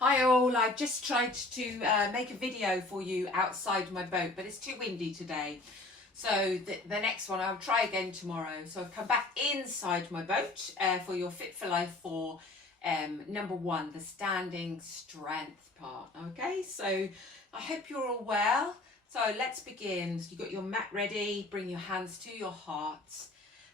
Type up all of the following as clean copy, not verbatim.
Hi all, I just tried to make a video for you outside my boat, but it's too windy today. So the next one, I'll try again tomorrow. So I've come back inside my boat for your Fit for Life 4, number 1, the standing strength part. Okay, so I hope you're all well. So let's begin. So you've got your mat ready, bring your hands to your heart.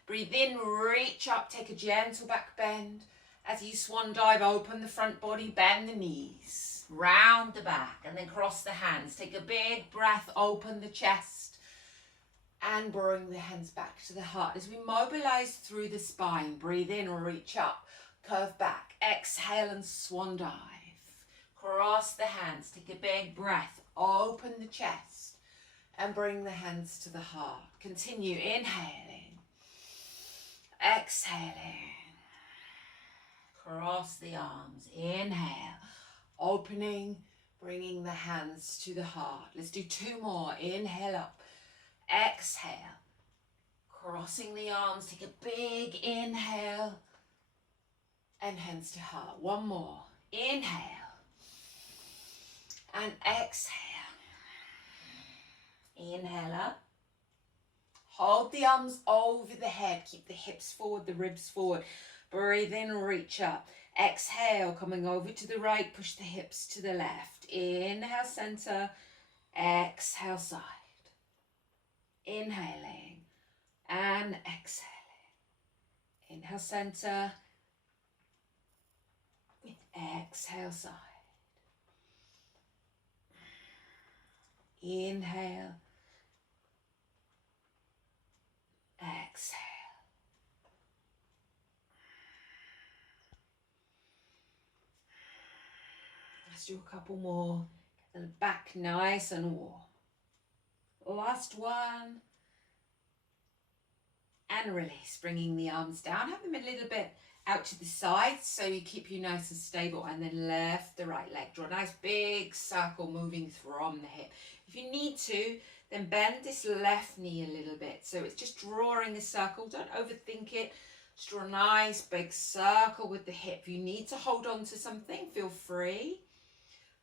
Breathe in, reach up, take a gentle back bend. As you swan dive, open the front body, bend the knees, round the back, and then cross the hands. Take a big breath, open the chest, and bring the hands back to the heart. As we mobilize through the spine, breathe in, reach up, curve back, exhale and swan dive. Cross the hands, take a big breath, open the chest, and bring the hands to the heart. Continue inhaling, exhaling. Cross the arms, inhale, opening, bringing the hands to the heart. Let's do 2 more. Inhale up, exhale, crossing the arms, take a big inhale, and hands to heart. 1 more. Inhale, and exhale. Inhale up. Hold the arms over the head, keep the hips forward, the ribs forward. Breathe in, reach up. Exhale, coming over to the right, push the hips to the left. Inhale, center. Exhale, side. Inhaling and exhaling. Inhale, center. Exhale, side. Inhale. Exhale. Let's do a couple more. Get the back nice and warm. Last one. And release, bringing the arms down. Have them a little bit out to the sides so you keep you nice and stable. And then left the right leg. Draw a nice big circle moving from the hip. If you need to, then bend this left knee a little bit. So it's just drawing a circle. Don't overthink it. Just draw a nice big circle with the hip. If you need to hold on to something, feel free.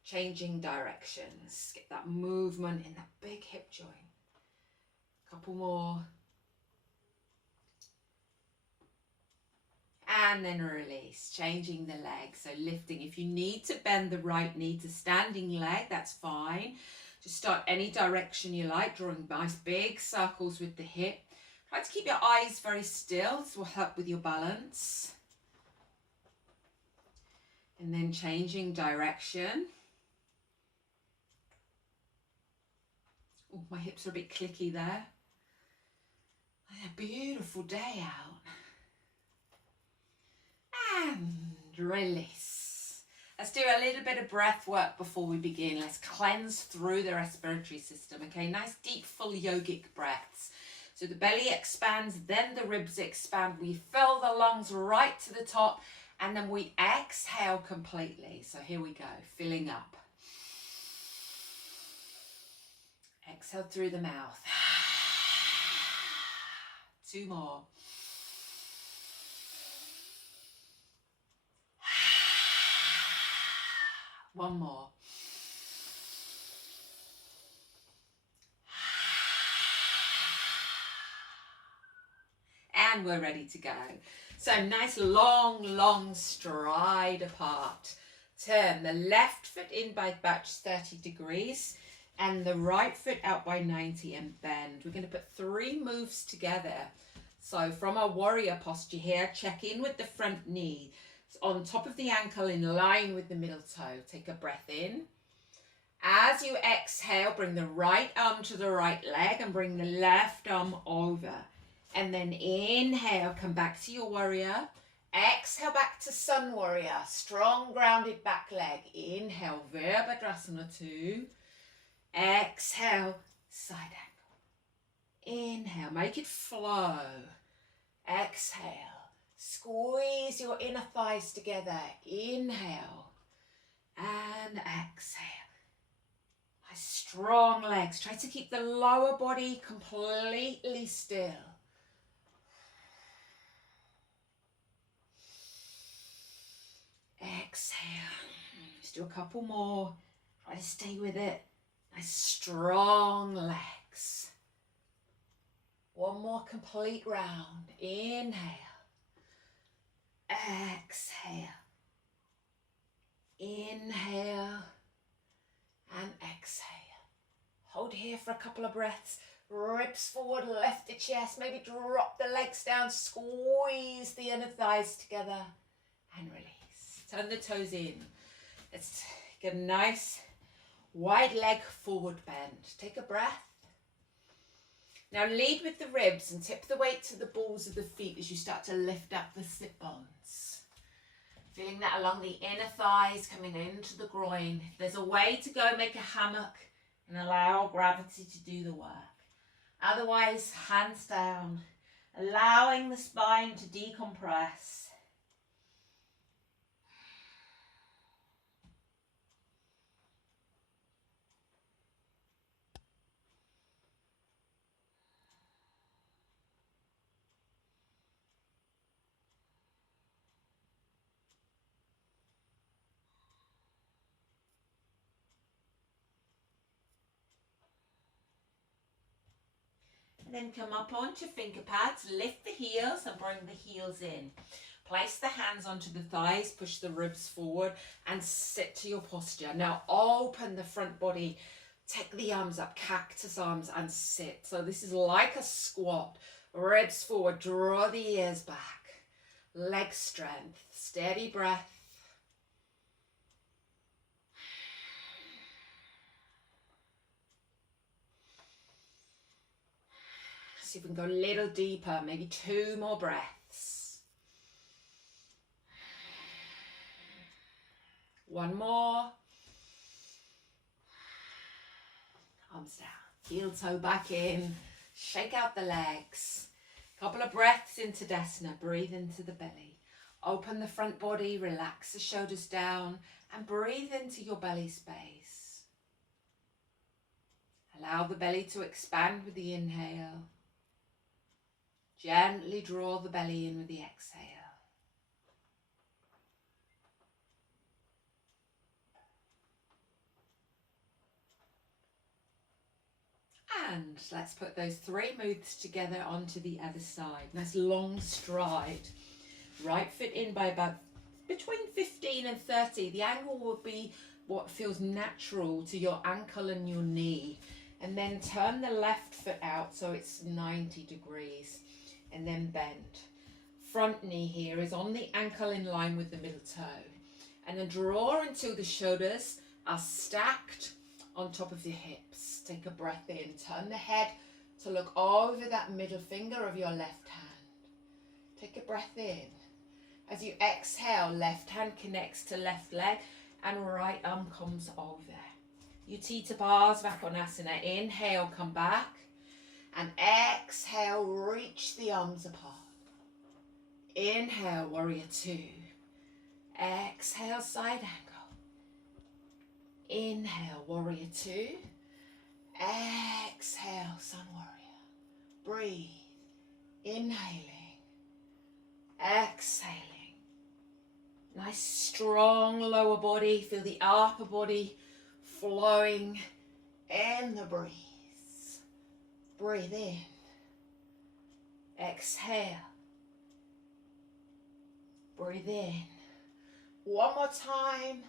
Changing directions. Get that movement in that big hip joint. Couple more. And then release, changing the leg. So lifting. If you need to bend the right knee to standing leg, that's fine. Just start any direction you like, drawing nice big circles with the hip. Try to keep your eyes very still. This will help with your balance. And then changing direction. Oh, my hips are a bit clicky there. A beautiful day out. And release. Let's do a little bit of breath work before we begin. Let's cleanse through the respiratory system, okay? Nice, deep, full yogic breaths. So the belly expands, then the ribs expand. We fill the lungs right to the top, and then we exhale completely. So here we go, filling up. Exhale through the mouth. 2 more. One more. And we're ready to go. So nice long stride apart. Turn the left foot in by about 30 degrees and the right foot out by 90 and bend. We're going to put 3 moves together. So from our warrior posture here, check in with the front knee. On top of the ankle in line with the middle toe. Take a breath in. As you exhale, bring the right arm to the right leg and bring the left arm over. And then inhale, come back to your warrior. Exhale back to sun warrior. Strong grounded back leg. Inhale, Virabhadrasana 2. Exhale, side angle. Inhale, make it flow. Exhale. Squeeze your inner thighs together. Inhale and exhale. Nice strong legs. Try to keep the lower body completely still. Exhale. Let's do a couple more. Try to stay with it. Nice strong legs. One more complete round. Inhale. Exhale. Inhale and exhale. Hold here for a couple of breaths. Ribs forward, lift the chest. Maybe drop the legs down. Squeeze the inner thighs together and release. Turn the toes in. Let's get a nice wide leg forward bend. Take a breath. Now lead with the ribs and tip the weight to the balls of the feet as you start to lift up the sit bones. Feeling that along the inner thighs, coming into the groin. If there's a way to go, make a hammock and allow gravity to do the work. Otherwise, hands down, allowing the spine to decompress. Then come up onto finger pads, lift the heels and bring the heels in. Place the hands onto the thighs, push the ribs forward and sit to your posture. Now open the front body, take the arms up, cactus arms and sit. So this is like a squat, ribs forward, draw the ears back, leg strength, steady breath. See if we can go a little deeper, maybe 2 more breaths. 1 more. Arms down, heel toe back in, shake out the legs. Couple of breaths into Tadasana, breathe into the belly. Open the front body, relax the shoulders down and breathe into your belly space. Allow the belly to expand with the inhale. Gently draw the belly in with the exhale. And let's put those 3 moves together onto the other side. Nice long stride. Right foot in by about between 15 and 30. The angle will be what feels natural to your ankle and your knee. And then turn the left foot out so it's 90 degrees. And then bend. Front knee here is on the ankle in line with the middle toe. And then draw until the shoulders are stacked on top of the hips. Take a breath in. Turn the head to look over that middle finger of your left hand. Take a breath in. As you exhale, left hand connects to left leg and right arm comes over. Utthita Barsvakonasana. Inhale, come back. And exhale, reach the arms apart. Inhale, warrior 2. Exhale, side angle. Inhale, warrior 2. Exhale, sun warrior. Breathe. Inhaling. Exhaling. Nice strong lower body. Feel the upper body flowing in the breeze. Breathe in. Exhale. Breathe in. One more time.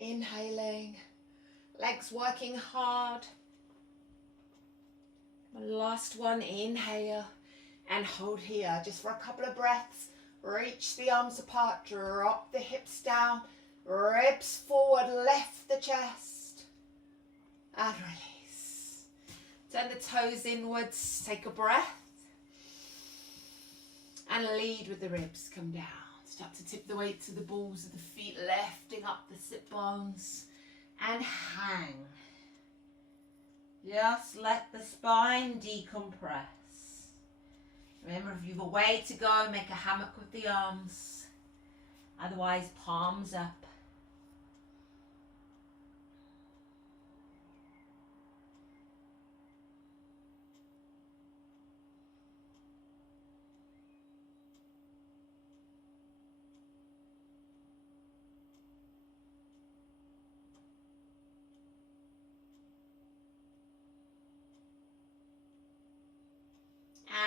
Inhaling. Legs working hard. Last one. Inhale. And hold here just for a couple of breaths. Reach the arms apart. Drop the hips down. Ribs forward. Lift the chest. And release. Turn the toes inwards, take a breath. And lead with the ribs, come down. Start to tip the weight to the balls of the feet, lifting up the sit bones. And hang. Just let the spine decompress. Remember, if you have a way to go, make a hammock with the arms. Otherwise, palms up.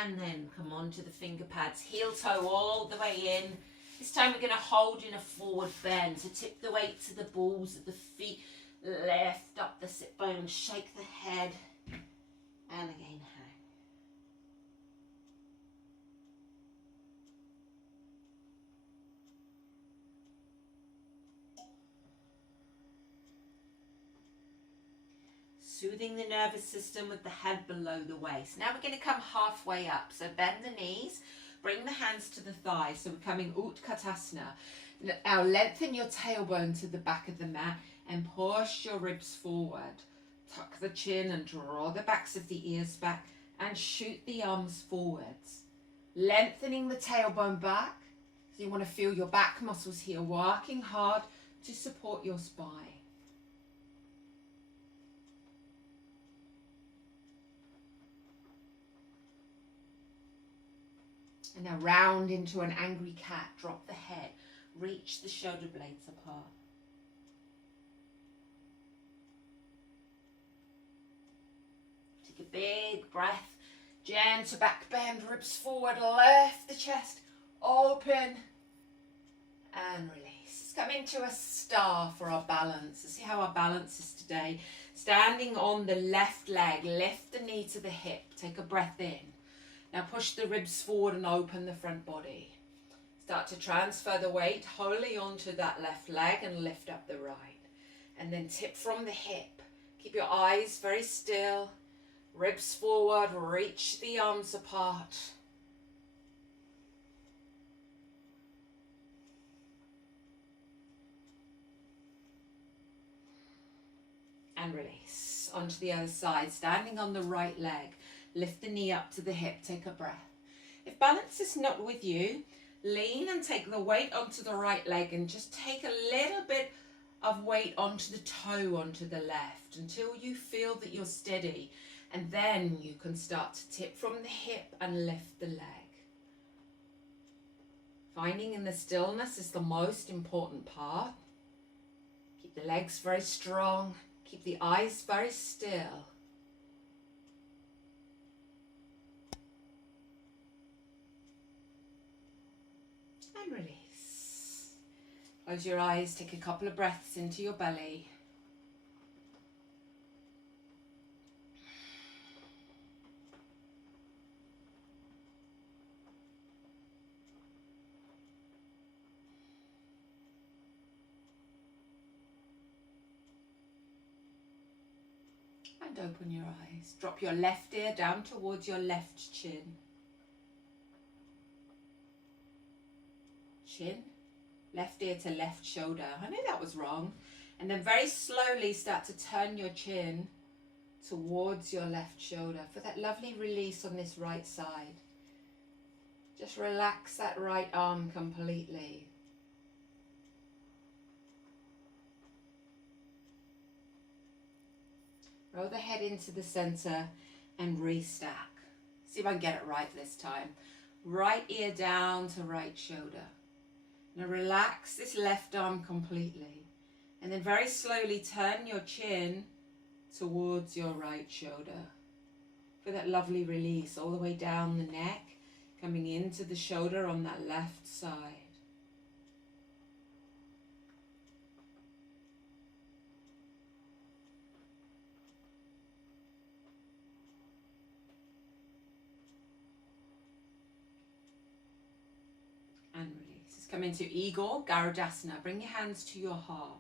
and then come on to the finger pads, heel toe all the way in. This time we're going to hold in a forward bend, so tip the weight to the balls of the feet, lift up the sit bone, shake the head, and again hang. Soothing the nervous system with the head below the waist. Now we're going to come halfway up, so bend the knees, bring the hands to the thighs, so we're coming Utkatasana. Now lengthen your tailbone to the back of the mat and push your ribs forward. Tuck the chin and draw the backs of the ears back and shoot the arms forwards. Lengthening the tailbone back, so you want to feel your back muscles here working hard to support your spine. And now round into an angry cat, drop the head, reach the shoulder blades apart. Take a big breath, gentle back bend, ribs forward, lift the chest, open and release. Let's come into a star for our balance. Let's see how our balance is today. Standing on the left leg, lift the knee to the hip, take a breath in. Now push the ribs forward and open the front body. Start to transfer the weight wholly onto that left leg and lift up the right. And then tip from the hip. Keep your eyes very still. Ribs forward, reach the arms apart. And release. Onto the other side, standing on the right leg. Lift the knee up to the hip, take a breath. If balance is not with you, lean and take the weight onto the right leg and just take a little bit of weight onto the toe onto the left until you feel that you're steady. And then you can start to tip from the hip and lift the leg. Finding in the stillness is the most important part. Keep the legs very strong, keep the eyes very still. And release. Close your eyes, take a couple of breaths into your belly. And open your eyes. Drop your left ear down towards your left chin. Chin, left ear to left shoulder. I know that was wrong. And then very slowly start to turn your chin towards your left shoulder for that lovely release on this right side. Just relax that right arm completely. Roll the head into the center and restack. See if I can get it right this time. Right ear down to right shoulder. Now relax this left arm completely. And then very slowly turn your chin towards your right shoulder. For that lovely release all the way down the neck, coming into the shoulder on that left side. And release. Let's come into Eagle, Garudasana. Bring your hands to your heart.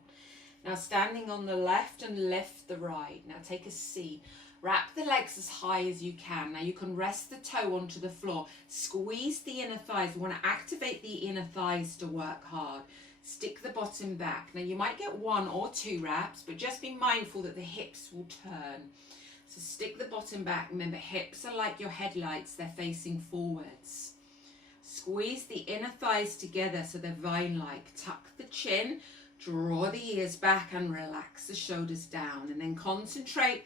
Now standing on the left and lift the right. Now take a seat. Wrap the legs as high as you can. Now you can rest the toe onto the floor. Squeeze the inner thighs. We want to activate the inner thighs to work hard. Stick the bottom back. Now you might get 1 or 2 wraps, but just be mindful that the hips will turn. So stick the bottom back. Remember, hips are like your headlights. They're facing forwards. Squeeze the inner thighs together so they're vine-like. Tuck the chin, draw the ears back and relax the shoulders down. And then concentrate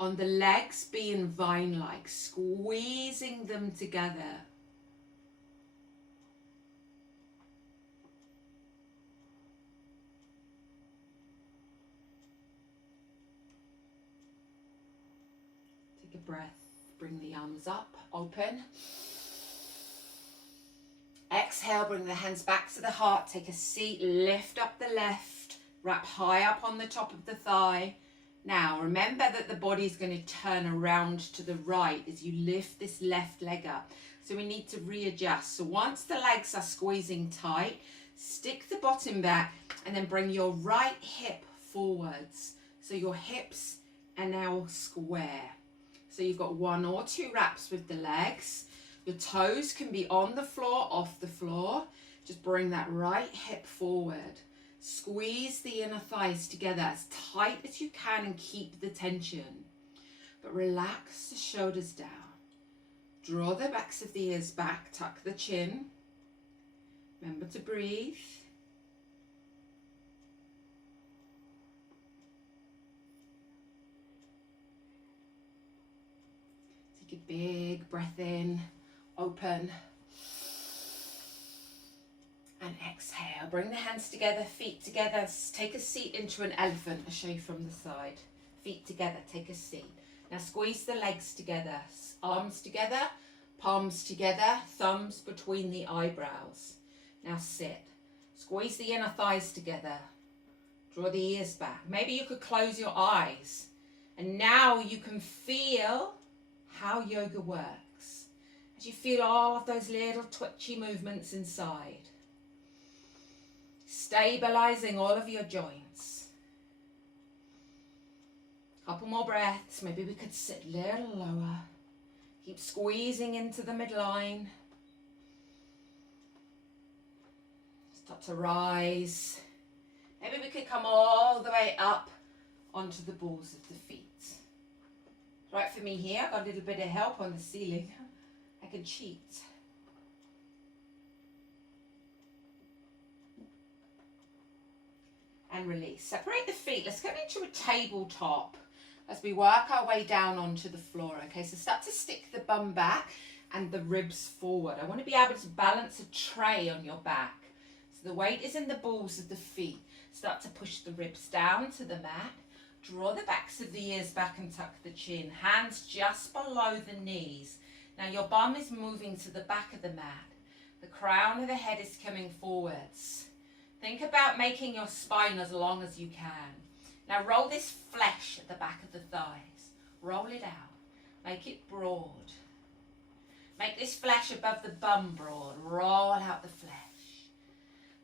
on the legs being vine-like, squeezing them together. Take a breath. Bring the arms up, open. Exhale, bring the hands back to the heart. Take a seat, lift up the left, wrap high up on the top of the thigh. Now, remember that the body is going to turn around to the right as you lift this left leg up. So we need to readjust. So once the legs are squeezing tight, stick the bottom back and then bring your right hip forwards. So your hips are now square. So you've got 1 or 2 wraps with the legs. Your toes can be on the floor, off the floor. Just bring that right hip forward. Squeeze the inner thighs together as tight as you can and keep the tension. But relax the shoulders down. Draw the backs of the ears back, tuck the chin. Remember to breathe. Take a big breath in, open. And exhale, bring the hands together, feet together, take a seat into an elephant. I'll show you from the side. Feet together, take a seat. Now squeeze the legs together, arms together, palms together, thumbs between the eyebrows. Now sit. Squeeze the inner thighs together. Draw the ears back. Maybe you could close your eyes. And now you can feel how yoga works. As you feel all of those little twitchy movements inside. Stabilizing all of your joints. Couple more breaths. Maybe we could sit a little lower. Keep squeezing into the midline. Start to rise. Maybe we could come all the way up onto the balls of the feet. Right for me here. I got a little bit of help on the ceiling. I can cheat. And release. Separate the feet. Let's go into a tabletop as we work our way down onto the floor. Okay, so start to stick the bum back and the ribs forward. I want to be able to balance a tray on your back. So the weight is in the balls of the feet. Start to push the ribs down to the mat. Draw the backs of the ears back and tuck the chin. Hands just below the knees. Now your bum is moving to the back of the mat. The crown of the head is coming forwards. Think about making your spine as long as you can. Now roll this flesh at the back of the thighs. Roll it out. Make it broad. Make this flesh above the bum broad. Roll out the flesh.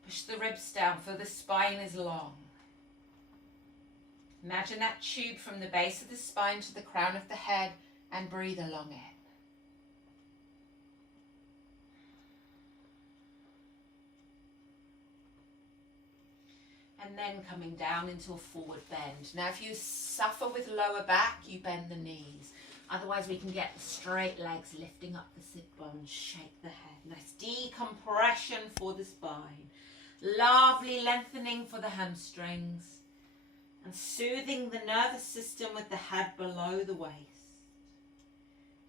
Push the ribs down. Feel the spine is long. Imagine that tube from the base of the spine to the crown of the head and breathe along it. And then coming down into a forward bend. Now if you suffer with lower back, you bend the knees. Otherwise we can get the straight legs lifting up the sit bones, shake the head. Nice decompression for the spine. Lovely lengthening for the hamstrings. And soothing the nervous system with the head below the waist.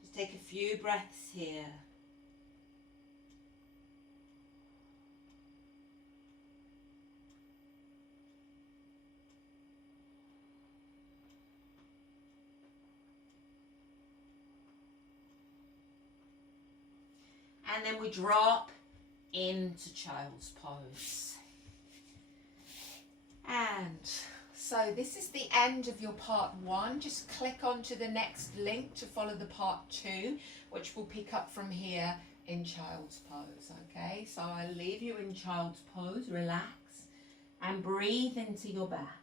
Just take a few breaths here. And then we drop into child's pose. And so this is the end of your part 1. Just click onto the next link to follow the part 2, which will pick up from here in child's pose. Okay, so I'll leave you in child's pose. Relax and breathe into your back.